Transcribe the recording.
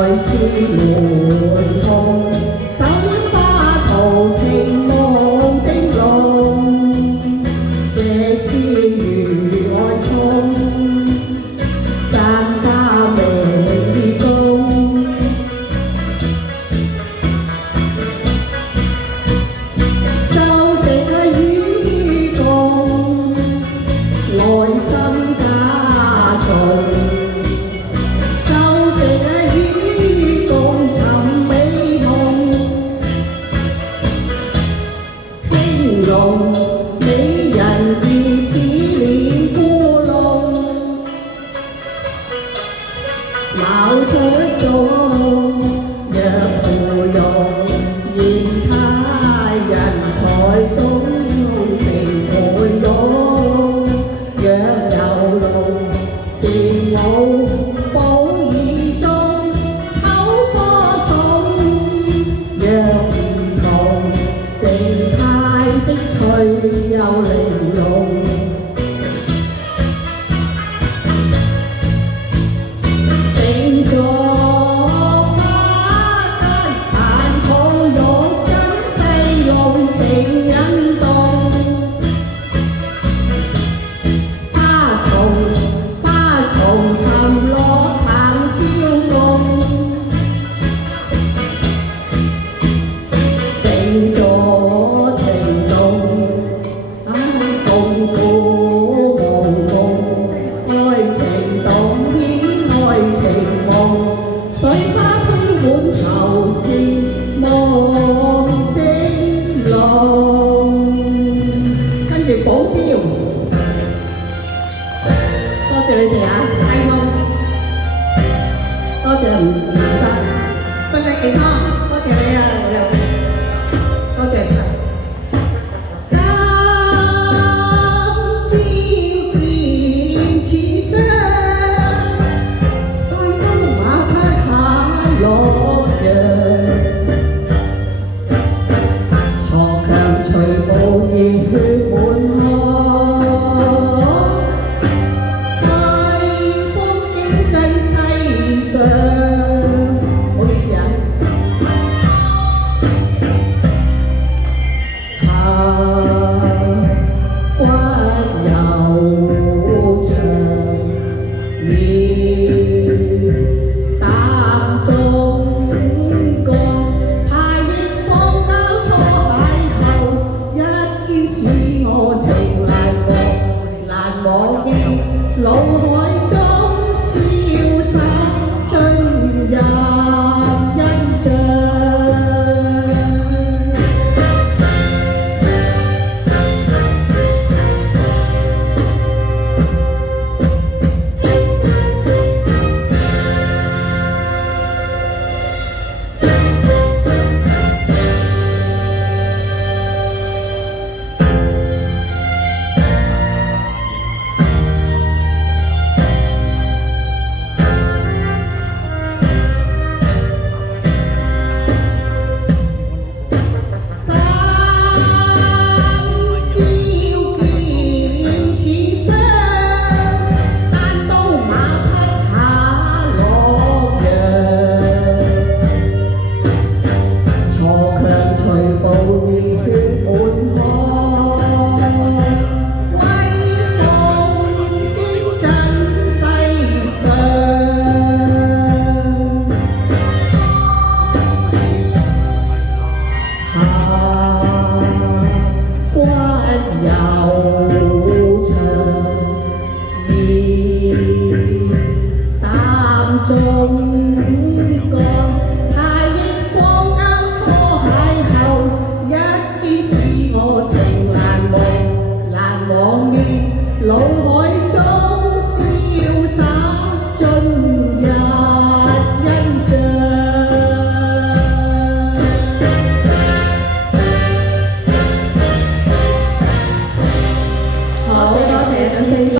來是門童，手拈花桃情夢正濃，這是如愛葱，讚他明義公。就值與共，內心加重。美人兒似臉咕窿，鬧出眾，若芙蓉，嫌他人才中情回湧。若有龍，是舞寶耳中，秋波送。若唔同，靜態的趣又玲瓏。定作花間，閒抱玉枕，細用情引動。花叢沉落談笑共，定咗情動。共鼓無夢，愛情動顯愛情夢，水花飄滿頭是夢蒸籠。跟住保鏢，多謝你哋啊，聽眾，多謝。